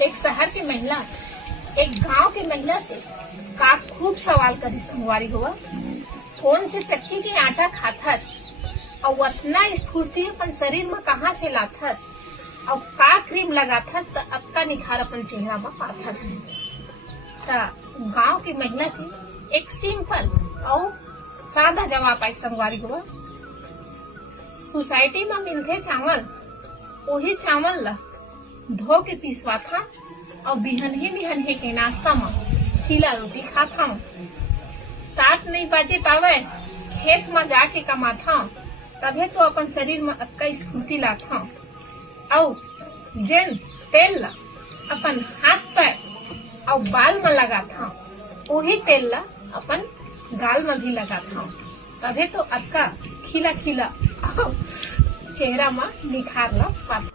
एक शहर की महिला एक गांव की महिला से का खूब सवाल करी संगवारी हुआ। कौन से चक्की की आटा खाथस और उतना स्फूर्ति अपन शरीर में कहाँ से लाथस और का क्रीम लगाथस तो अक्का निखार अपन चेहरा में पाथस। गांव की महिला की एक सिंपल और सादा जवाब आई संगवारी हुआ। सोसाइटी में मिलते चावल वही चावल ला धो के पिसवा था और बिहनहे के नाश्ता में चीला रोटी खाता हूँ। 7 नहीं बजे पावे खेत में जाके कमाता हूँ, तबे तो अपन शरीर में अक्का स्फूर्ति लाता हूँ। और जेन तेल ला अपन हाथ पैर और बाल में लगाता हूँ वही तेल ला अपन गाल में भी लगाता हूँ, तबे तो अक्का खिला खिला चेहरा में निखार ला पाता।